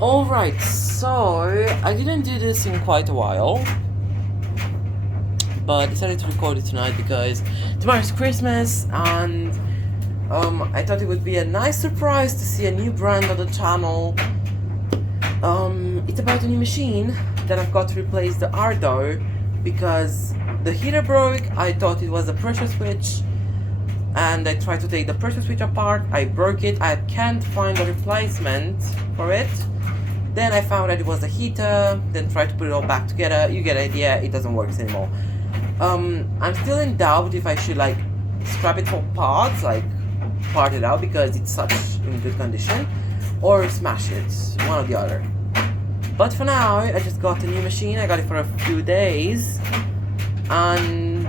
Alright, so I didn't do this in quite a while, but I decided to record it tonight because tomorrow's Christmas and I thought it would be a nice surprise to see a new brand on the channel. It's about a new machine that I've got to replace the ARDO because the heater broke. I thought it was a pressure switch and I tried to take the pressure switch apart. I broke it. I can't find a replacement for it. Then I found that it was a heater, then tried to put it all back together. You get the idea, it doesn't work anymore. I'm still in doubt if I should like scrap it for parts, like part it out because it's such in good condition, or smash it, one or the other. But for now, I just got a new machine. I got it for a few days, and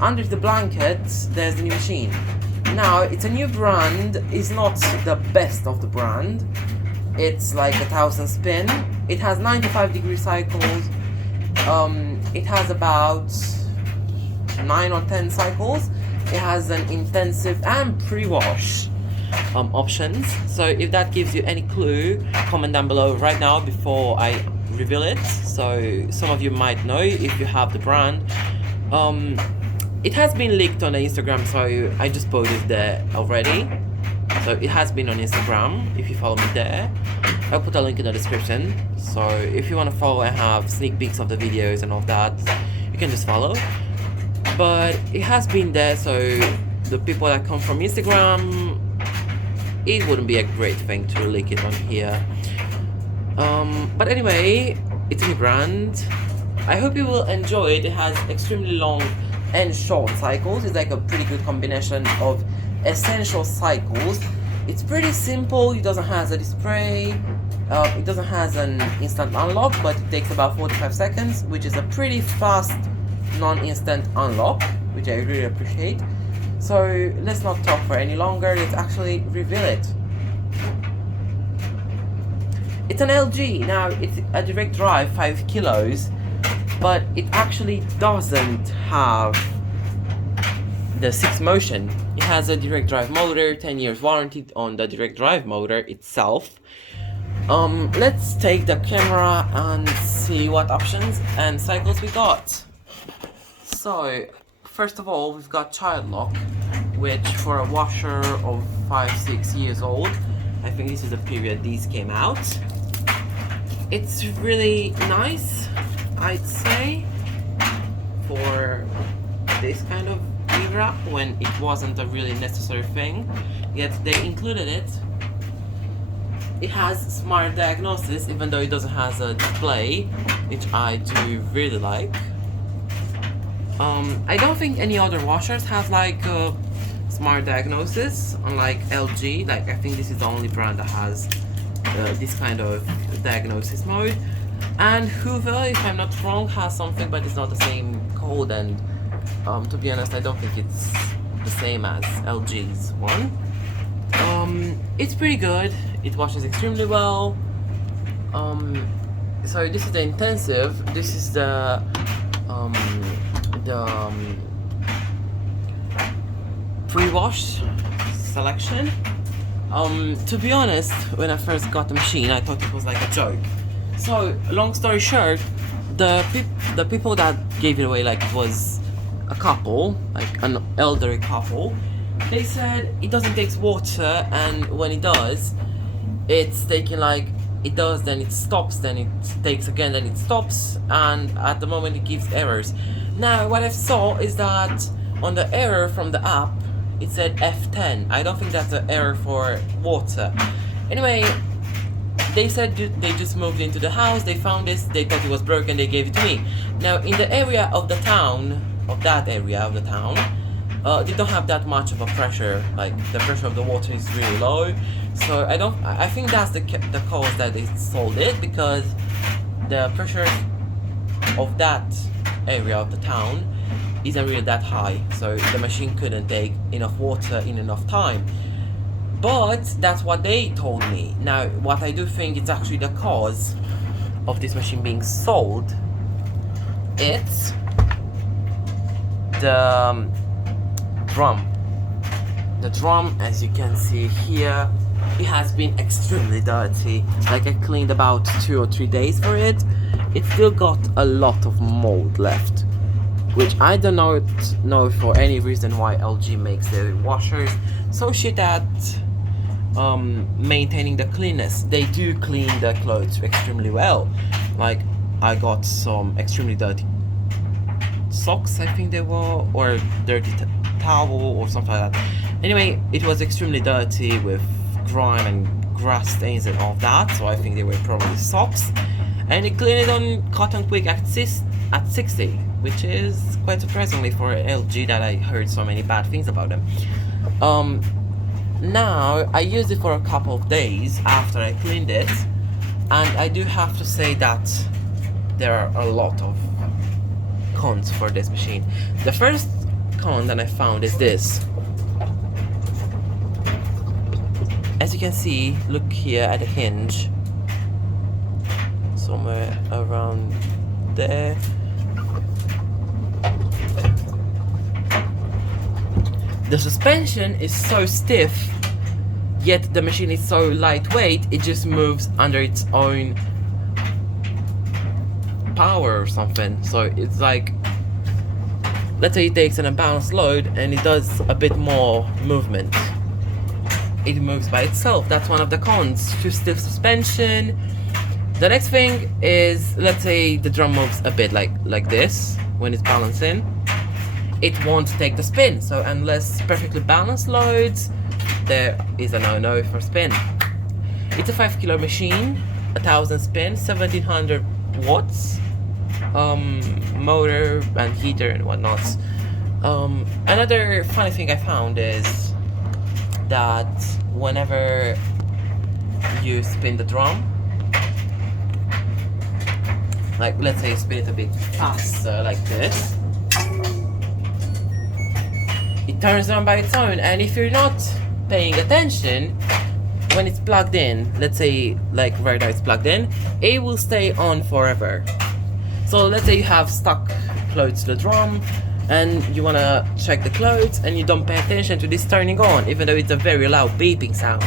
under the blanket there's the new machine. Now it's a new brand. It's not the best of the brand. It's like 1,000 spin. It has 95-degree cycles. It has about 9 or 10 cycles. It has an intensive and pre-wash options. So if that gives you any clue, comment down below right now before I reveal it. So some of you might know if you have the brand. It has been leaked on the Instagram, so I just posted there already. So it has been on Instagram, if you follow me there. I'll put a link in the description. So if you want to follow and have sneak peeks of the videos and all that, you can just follow. But it has been there, so the people that come from Instagram, it wouldn't be a great thing to leak it on here. But anyway, it's a new brand. I hope you will enjoy it. It has extremely long and short cycles. It's like a pretty good combination of essential cycles. It's pretty simple. It doesn't have a display. It doesn't have an instant unlock, but it takes about 45 seconds, which is a pretty fast non-instant unlock, which I really appreciate. So let's not talk for any longer. Let's actually reveal it. It's an LG. Now it's a direct drive 5 kilos, but it actually doesn't have the 6 motion. It has a direct drive motor, 10 years warranty on the direct drive motor itself. Let's take the camera and see what options and cycles we got. So first of all, we've got child lock, which for a washer of 5-6 years old, I think this is the period these came out. It's really nice, I'd say, for this kind of era when it wasn't a really necessary thing, yet they included it. It has smart diagnosis, even though it doesn't have a display, which I do really like. I don't think any other washers have like smart diagnosis, unlike LG. Like I think this is the only brand that has this kind of diagnosis mode. And Hoover, if I'm not wrong, has something, but it's not the same code. And to be honest, I don't think it's the same as LG's one. It's pretty good. It washes extremely well. So this is the intensive. This is the pre-wash selection. To be honest, when I first got the machine, I thought it was like a joke. So long story short, the people that gave it away, like it was a couple, like an elderly couple. They said it doesn't take water, and when it does, it's taking like it does, then it stops, then it takes again, then it stops, and at the moment it gives errors. Now what I saw is that on the error from the app it said F10. I don't think that's an error for water. Anyway, they said they just moved into the house, they found this, they thought it was broken, they gave it to me. Now in the area of the town, they don't have that much of a pressure, like the pressure of the water is really low. So I think that's the cause that they sold it, because the pressure of that area of the town isn't really that high, so the machine couldn't take enough water in enough time. But that's what they told me. Now what I do think it's actually the cause of this machine being sold, it's the drum. The drum, as you can see here, it has been extremely dirty. Like I cleaned about 2 or 3 days for it. It still got a lot of mold left, which I don't know for any reason why LG makes their washers so shit at maintaining the cleanness. They do clean the clothes extremely well. Like I got some extremely dirty socks, I think they were, or dirty towel or something like that. Anyway, it was extremely dirty with grime and grass stains and all that, so I think they were probably socks. And it cleaned it on cotton quick at 60, which is quite surprisingly for LG that I heard so many bad things about them. Now I used it for a couple of days after I cleaned it, and I do have to say that there are a lot of cons for this machine. The first con that I found is this. As you can see, look here at the hinge, somewhere around there. The suspension is so stiff, yet the machine is so lightweight, it just moves under its own power or something. So it's like, let's say it takes an unbalanced load and it does a bit more movement. It moves by itself. That's one of the cons. Too stiff suspension. The next thing is, let's say the drum moves a bit like this when it's balancing. It won't take the spin. So unless perfectly balanced loads, there is a no-no for spin. It's a 5 kilo machine, 1000 spin, 1700 watts, motor and heater and whatnot. Another funny thing I found is that whenever you spin the drum, like let's say you spin it a bit faster like this, it turns on by its own. And if you're not paying attention, when it's plugged in, let's say like right now it's plugged in, it will stay on forever. So let's say you have stuck clothes to the drum and you wanna check the clothes and you don't pay attention to this turning on, even though it's a very loud beeping sound.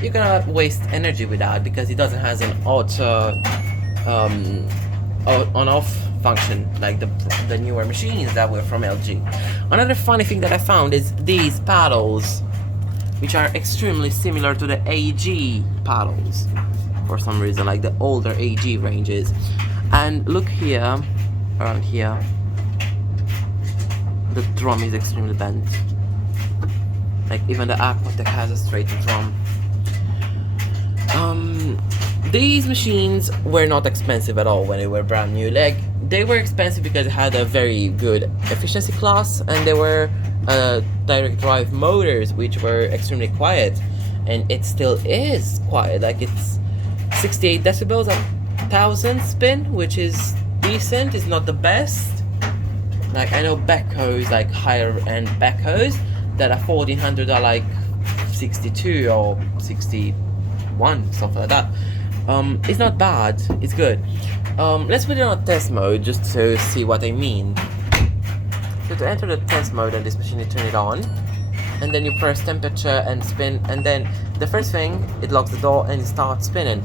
You're gonna waste energy with that because it doesn't have an auto on-off function like the newer machines that were from LG. Another funny thing that I found is these paddles, which are extremely similar to the AG paddles for some reason, like the older AG ranges. And look here, around here, the drum is extremely bent. Like even the Aquatech has a straight drum. These machines were not expensive at all when they were brand new. Like they were expensive because they had a very good efficiency class and they were direct drive motors which were extremely quiet, and it still is quiet. Like it's 68 decibels at 1000 spin, which is decent. It's not the best. Like I know backhoes, like higher end backhoes that are 1400 are like 62 or 61, something like that. It's not bad, it's good. Let's put it on test mode just to see what I mean. So to enter the test mode on this machine, you turn it on, and then you press temperature and spin, and then the first thing, it locks the door and it starts spinning.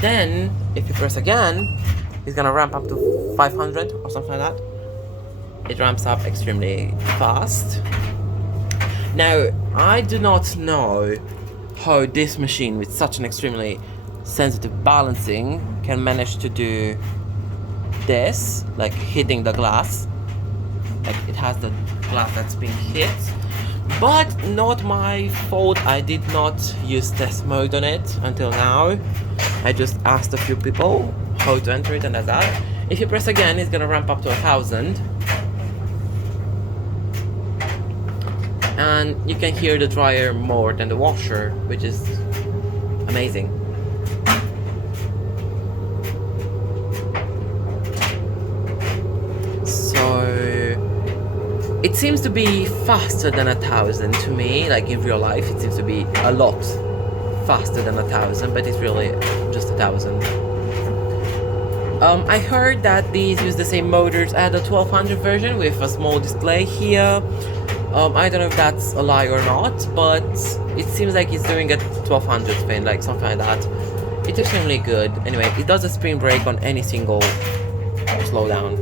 Then, if you press again, it's gonna ramp up to 500 or something like that. It ramps up extremely fast. Now, I do not know how this machine with such an extremely sensitive balancing can manage to do this, like hitting the glass. Like it has the glass that's being hit, but not my fault. I did not use test mode on it until now. I just asked a few people how to enter it and that's that. If you press again, it's gonna ramp up to 1000. And you can hear the dryer more than the washer, which is amazing. It seems to be faster than 1000 to me, like in real life it seems to be a lot faster than 1000, but it's really just 1000. I heard that these use the same motors as the 1200 version with a small display here. I don't know if that's a lie or not, but it seems like it's doing a 1200 spin, like something like that. It's extremely good. Anyway, it does a spin break on any single slowdown.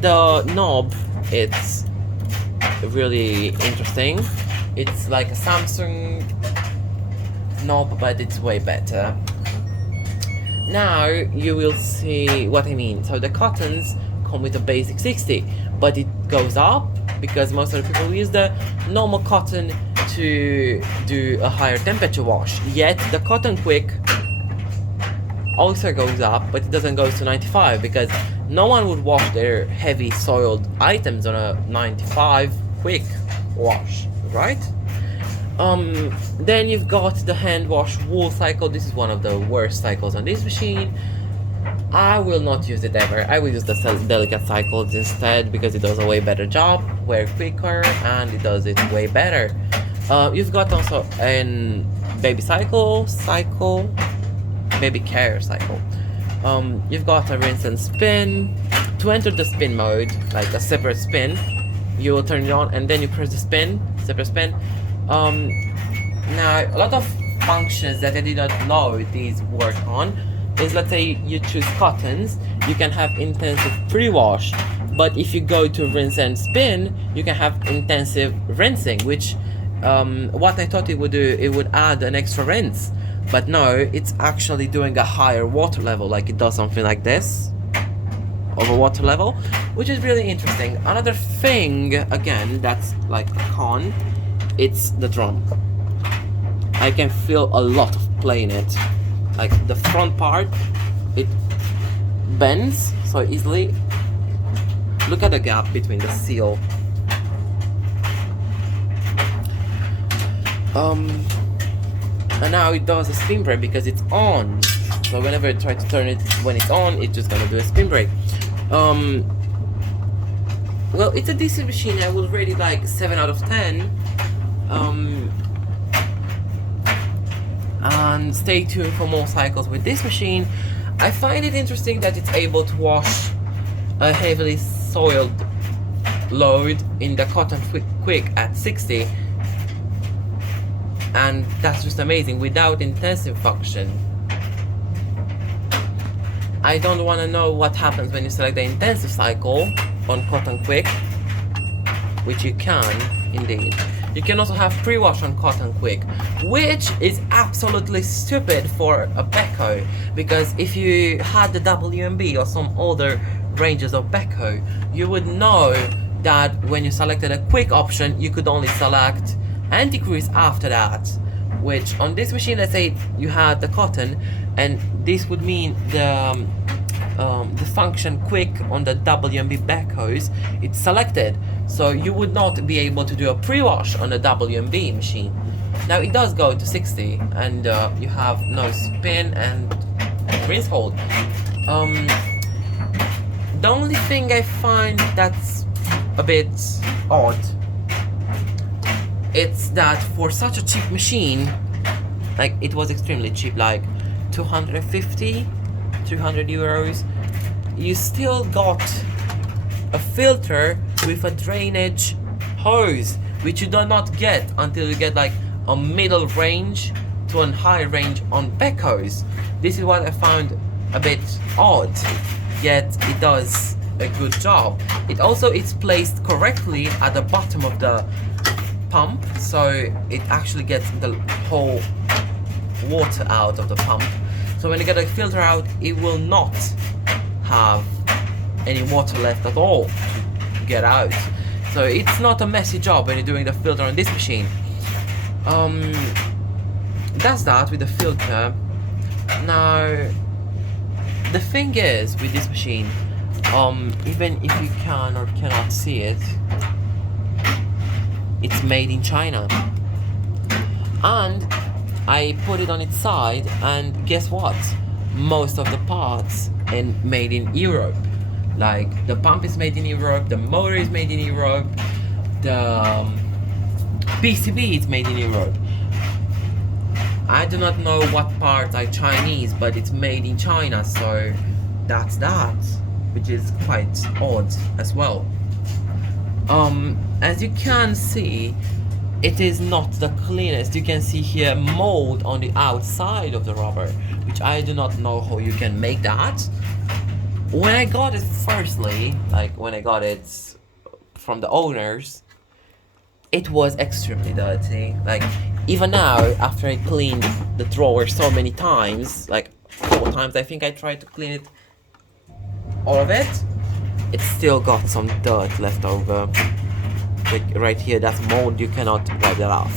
The knob, it's really interesting. It's like a Samsung knob, but it's way better. Now you will see what I mean. So the cottons come with a basic 60, but it goes up because most of the people use the normal cotton to do a higher temperature wash. Yet the cotton quick also goes up, but it doesn't go to 95 because no one would wash their heavy soiled items on a 95 quick wash, right? Then you've got the hand wash wool cycle. This is one of the worst cycles on this machine. I will not use it ever. I will use the delicate cycles instead because it does a way better job, way quicker, and it does it way better. You've got also an baby baby care cycle. You've got a rinse and spin. To enter the spin mode, like a separate spin, you will turn it on and then you press the spin, separate spin. Now a lot of functions that I did not know these work on is, let's say you choose cottons, you can have intensive pre-wash, but if you go to rinse and spin, you can have intensive rinsing, which what I thought it would do, it would add an extra rinse, but no, it's actually doing a higher water level, like it does something like this over water level, which is really interesting. Another thing, again, that's like a con, it's the drum. I can feel a lot of play in it. Like the front part, it bends so easily. Look at the gap between the seal. And now it does a spin break because it's on. So whenever I try to turn it when it's on, it's just gonna do a spin break. Well, it's a decent machine. I will rate it like 7 out of 10. And stay tuned for more cycles with this machine. I find it interesting that it's able to wash a heavily soiled load in the cotton quick at 60, and that's just amazing without intensive function. I don't want to know what happens when you select the intensive cycle on cotton quick, which you can indeed. You can also have pre-wash on cotton quick, which is absolutely stupid for a Beko, because if you had the WMB or some older ranges of Beko, you would know that when you selected a quick option, you could only select anti-grease after that, which on this machine, let's say you had the cotton, and this would mean the function quick on the WMB Bekos, it's selected, so you would not be able to do a pre-wash on the WMB machine. Now it does go to 60, and you have no spin and rinse hold. The only thing I find that's a bit odd, it's that for such a cheap machine, like it was extremely cheap, like 250, 300 euros, you still got a filter with a drainage hose, which you do not get until you get like a middle range to a high range on Bekos. This is what I found a bit odd, yet it does a good job. It also is placed correctly at the bottom of the pump, so it actually gets the whole water out of the pump. So when you get a filter out, it will not have any water left at all to get out. So it's not a messy job when you're doing the filter on this machine. That's that with the filter. Now, the thing is with this machine, even if you can or cannot see it, it's made in China. And I put it on its side, and guess what? Most of the parts are made in Europe. Like the pump is made in Europe, the motor is made in Europe, the PCB is made in Europe. I do not know what parts are Chinese, but it's made in China, so that's that, which is quite odd as well. As you can see, it is not the cleanest. You can see here mold on the outside of the rubber, which I do not know how you can make that. When I got it firstly, like when I got it from the owners, it was extremely dirty. Like even now, after I cleaned the drawer so many times, like 4 times I think I tried to clean it, all of it, it still got some dirt left over. Like right here, that's mold, you cannot wipe that off.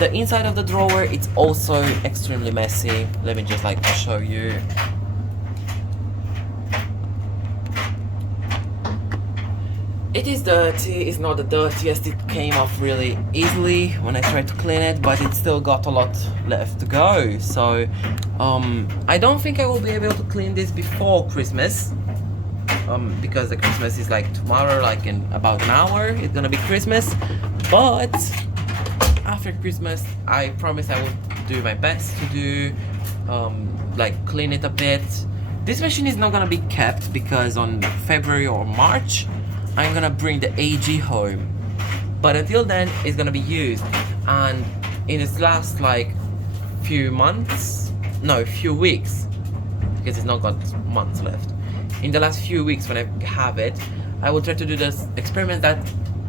The inside of the drawer, it's also extremely messy. Let me just like show you. It is dirty, it's not the dirtiest, it came off really easily when I tried to clean it, but it still got a lot left to go. So I don't think I will be able to clean this before Christmas, because the Christmas is like tomorrow, like in about an hour, it's gonna be Christmas. But after Christmas, I promise I will do my best to do, like clean it a bit. This machine is not gonna be kept because on February or March, I'm gonna bring the AG home, but until then it's gonna be used. And in its last like few weeks, because it's not got months left, in the last few weeks when I have it, I will try to do this experiment that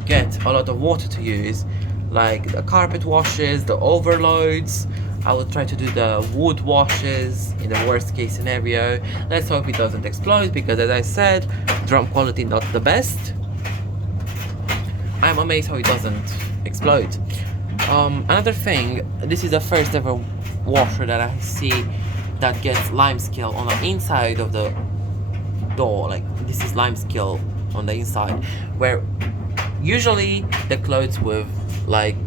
get a lot of water to use, like the carpet washes, the overloads. I will try to do the wood washes in the worst case scenario. Let's hope it doesn't explode, because as I said, drum quality not the best. I'm amazed how it doesn't explode. Another thing, this is the first ever washer that I see that gets lime scale on the inside of the door. Like this is lime scale on the inside, where usually the clothes would like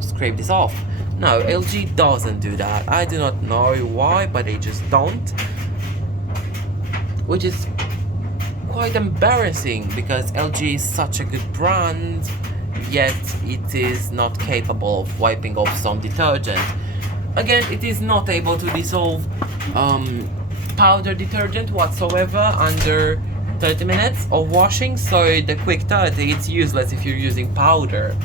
scrape this off. No, LG doesn't do that. I do not know why, but they just don't. Which is quite embarrassing, because LG is such a good brand, yet it is not capable of wiping off some detergent. Again, it is not able to dissolve powder detergent whatsoever under 30 minutes of washing, so the quick 30, it's useless if you're using powder.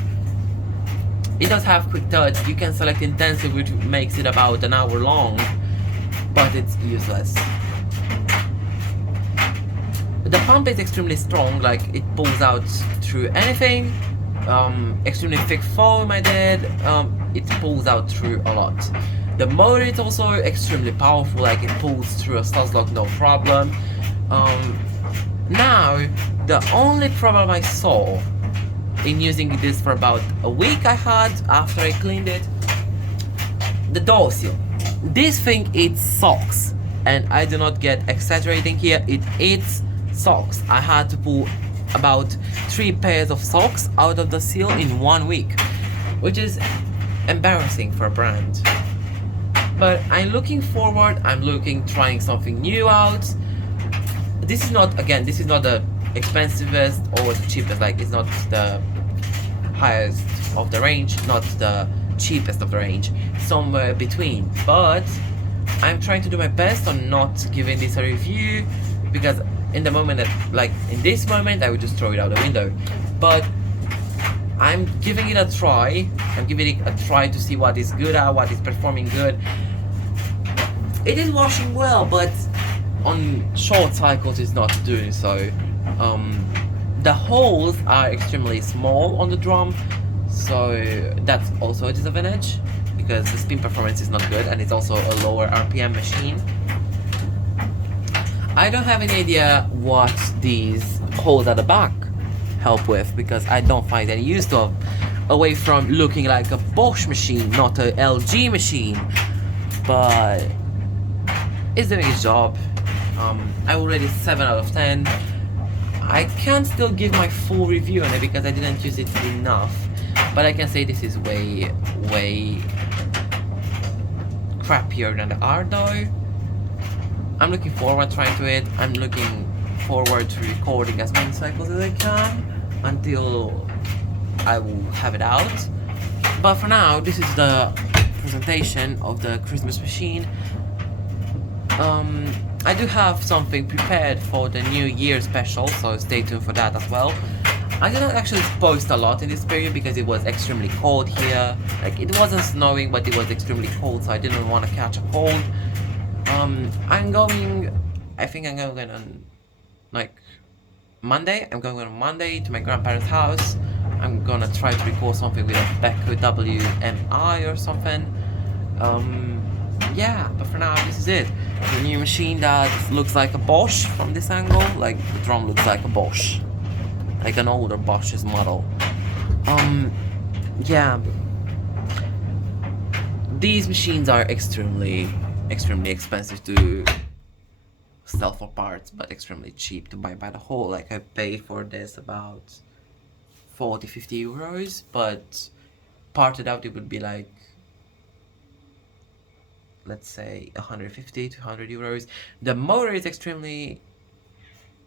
It does have quick touch. You can select intensive, which makes it about an hour long, but it's useless. The pump is extremely strong, like it pulls out through anything. Extremely thick foam I did, it pulls out through a lot. The motor is also extremely powerful, like it pulls through a Suzlocke no problem. Now, the only problem I saw in using this for about a week I had after I cleaned it, the door seal. This thing eats socks, and I do not get exaggerating here, it eats socks. I had to pull about 3 pairs of socks out of the seal in 1 week, which is embarrassing for a brand. But I'm looking forward, trying something new out. This is not, again, this is not the expensivest or the cheapest, like it's not the highest of the range, not the cheapest of the range, somewhere between. But I'm trying to do my best on not giving this a review, because in the moment that, like in this moment, I would just throw it out the window. But I'm giving it a try. I'm giving it a try to see what is good at, what is performing good. It is washing well, but on short cycles it's not doing so. The holes are extremely small on the drum, so that's also a disadvantage, because the spin performance is not good, and it's also a lower RPM machine. I don't have any idea what these holes at the back help with, because I don't find any use to them, away from looking like a Bosch machine, not a LG machine. But it's doing its job. I will rate it 7 out of 10. I can't still give my full review on it because I didn't use it enough, but I can say this is way crappier than the ARDO. I'm looking forward trying to it. I'm looking forward to recording as many cycles as I can until I will have it out. But for now, this is the presentation of the Christmas machine. I do have something prepared for the New Year special, so stay tuned for that as well. I did not actually post a lot in this period because it was extremely cold here. Like, it wasn't snowing, but it was extremely cold, so I didn't want to catch a cold. I think I'm going on, like, Monday. I'm going on Monday to my grandparents' house. I'm gonna try to record something with a Becco WMI or something. Yeah, but for now, this is it. The new machine that looks like a Bosch from this angle. Like, the drum looks like a Bosch. Like an older Bosch's model. Yeah. These machines are extremely expensive to sell for parts, but extremely cheap to buy by the whole. Like, I paid for this about 40-50 euros, but parted out it would be like, let's say 150 to 100 euros. The motor is extremely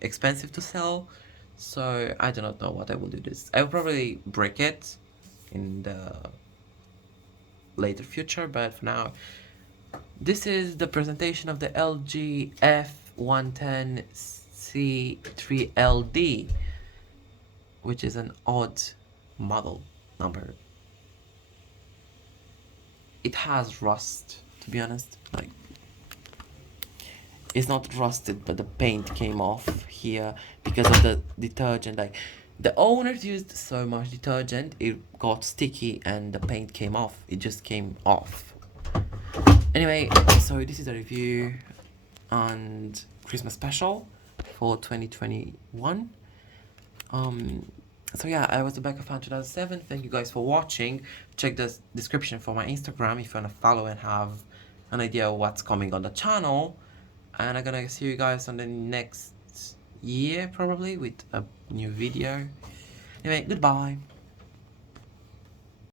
expensive to sell, so I do not know what I will do this. I will probably break it in the later future, but for now, this is the presentation of the LG F110C3LD, which is an odd model number. It has rust, to be honest. Like, it's not rusted, but the paint came off here because of the detergent. Like, the owners used so much detergent, it got sticky and the paint came off. It just came off. Anyway, so this is a review and Christmas special for 2021. So yeah, I was the Becco fan 2007. Thank you guys for watching. Check the description for my Instagram if you want to follow and have an idea of what's coming on the channel. And I'm gonna see you guys on the next year probably with a new video. Anyway, goodbye.